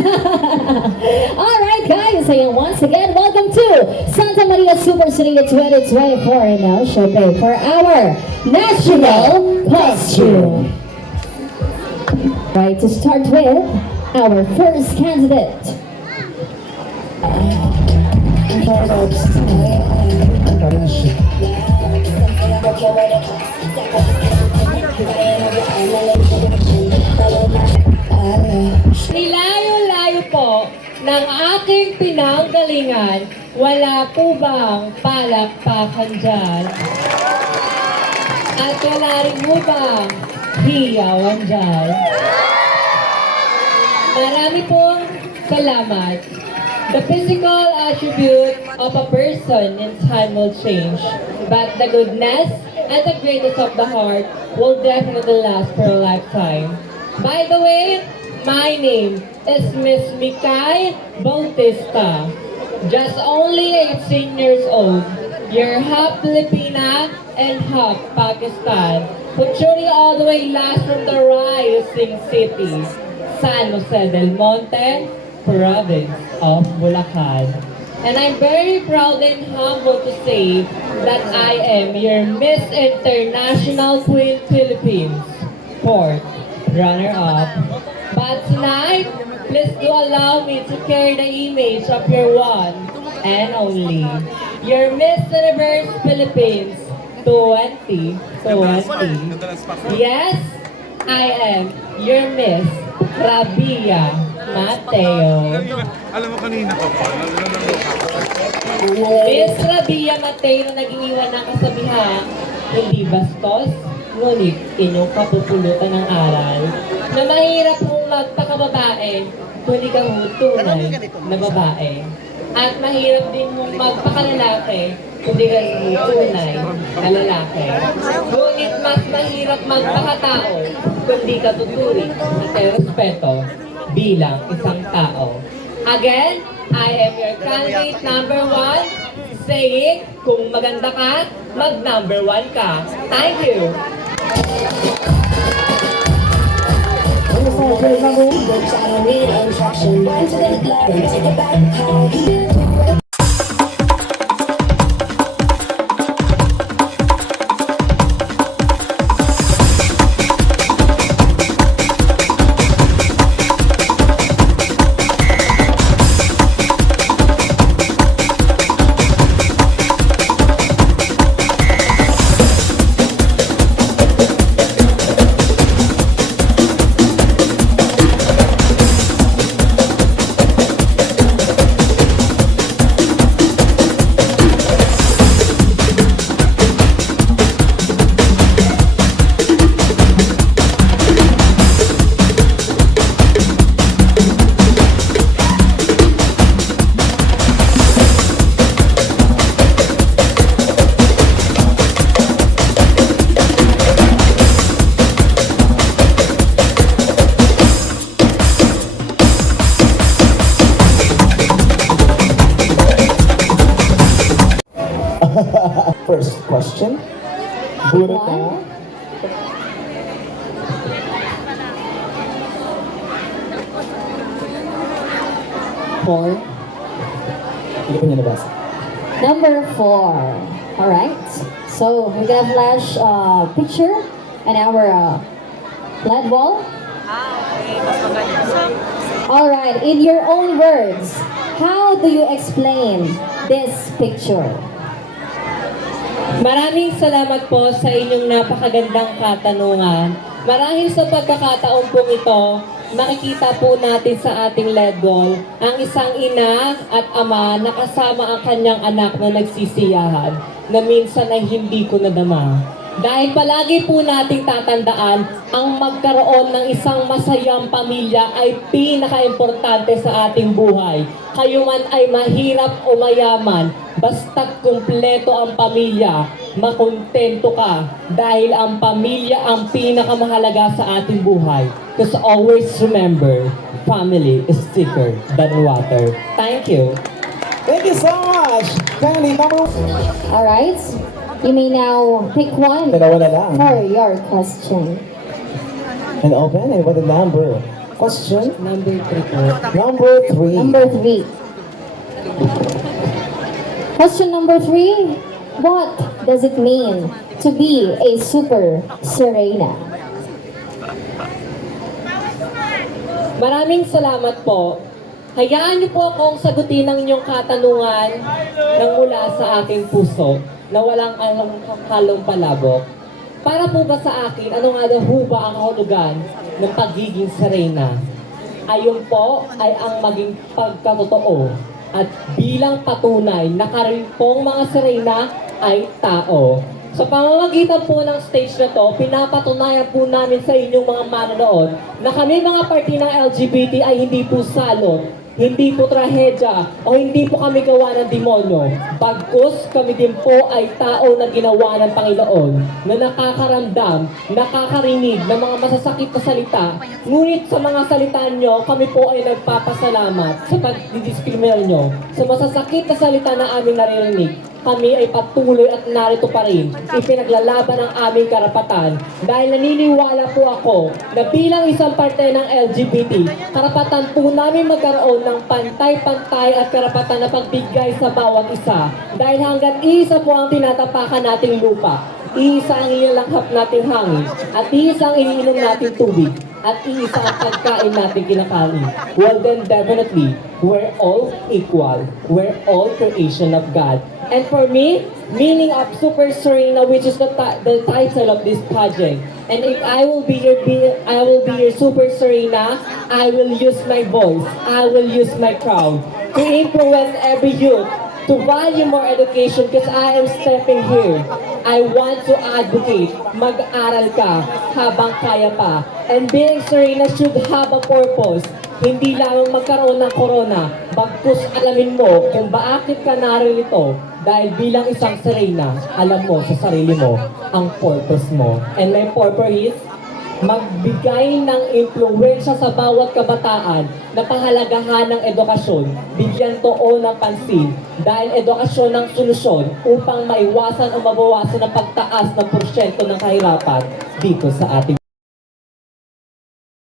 Alright guys, ayan, once again, welcome to Santa Maria Super City 2024 and now, syempre, for our national costume. Right, to start with our first candidate. Nilayo-layo po ng aking pinanggalingan, wala po bang palakpakan dyan? At wala rin mo bang hiyawan dyan? Marami pong salamat. The physical attribute of a person in time will change, but the goodness and the greatness of the heart will definitely last for a lifetime. By the way, my name is Miss Mikay Bautista. Just only 18 years old. You're half Filipina and half Pakistan. Puturi all the way last from the rising city, San Jose del Monte, province of Bulacan. And I'm very proud and humble to say that I am your Miss International Queen Philippines, fourth runner-up. But tonight, please do allow me to carry the image of your one and only, your Miss Universe Philippines 2020. Yes, I am your Miss Rabia Mateo. Alam mo kanina ko pa, Miss Rabia Mateo na nag-iwan ng kasabihan, hindi bastos, ngunit inyong kapupulutan ng aral, na mahirap mong magpakababae, kung di ka tunay na babae. At mahirap din mong magpakalalaki, kung di ka tunay na lalaki. Ngunit mas mahirap magpakatao, kung di ka tuturing at respeto bilang isang tao. Again, I am your candidate number 1, saying, kung maganda ka, mag-number 1 ka. Thank you! First question. Bunot na. Four. Hindi ko niya nabasa. Number 4. Alright, so we're gonna flash a picture and our LED wall. Alright, in your own words, how do you explain this picture? Maraming salamat po sa inyong napakagandang katanungan. Marahil sa pagkakataon pong ito, makikita po natin sa ating LED wall ang isang ina at ama na kasama ang kanyang anak na nagsisiyahan na minsan ay hindi ko nadama. Dahil palagi po nating tatandaan, ang magkaroon ng isang masayang pamilya ay pinaka-importante sa ating buhay. Kayo man ay mahirap o mayaman, basta't kumpleto ang pamilya, makontento ka dahil ang pamilya ang pinakamahalaga sa ating buhay. Because always remember, family is thicker than water. Thank you. Thank you so much. Kindly, number 1. Alright, you may now pick one Dalawa na lang. for your question. And open, and what the number? Question Number 3 po. number 3. Number 3. Question number 3. What does it mean to be a super Serena? Maraming salamat po. Hayaan niyo po akong sagutin ang inyong katanungan ng mula sa aking puso na walang halong palabok. Para po ba sa akin, ano nga daw ho ba ang kahulugan ng pagiging Serena? Ayun po ay ang maging pagkatotoo at bilang patunay na karipong mga Serena ay tao. Sa pamamagitan po ng stage na to, pinapatunayan po namin sa inyong mga manonood na kami mga party ng LGBT ay hindi po salot, hindi po trahedya, o hindi po kami gawa ng demonyo. Bagkus kami din po ay tao na ginawa ng Panginoon na nakakaramdam, nakakarinig ng mga masasakit na salita. Ngunit sa mga salita nyo, kami po ay nagpapasalamat sa pagdidiskrimina nyo. Sa masasakit na salita na aming naririnig, kami ay patuloy at narito pa rin. Ipinaglalaban ang aming karapatan dahil naniniwala po ako na bilang isang parte ng LGBT, karapatan po namin magkaroon ng pantay-pantay at karapatan na pagbigay sa bawat isa. Dahil hanggang isa po ang tinatapakan nating lupa, iisa ang inilanghap nating hangin, at iisa ang iniinom nating tubig, at iisa ang pagkain natin kinakain. Well then definitely, we're all equal. We're all creation of God. And for me, meaning of Super Serena, which is the title of this project. And if I will be your Super Serena, I will use my voice, I will use my crowd to influence every youth to value more education because I am stepping here. I want to advocate, mag-aral ka habang kaya pa. And being Serena should have a purpose. Hindi lamang magkaroon ng corona, bagkus alamin mo kung bakit ka naririto. Dahil bilang isang Serena, alam mo sa sarili mo ang purpose mo. And my purpose is magbigay ng impluwensya sa bawat kabataan na pahalagahan ng edukasyon, bigyan too ng pansin dahil edukasyon ang solusyon upang maiwasan o mabawasan ang pagtaas ng porsyento ng kahirapan dito sa ating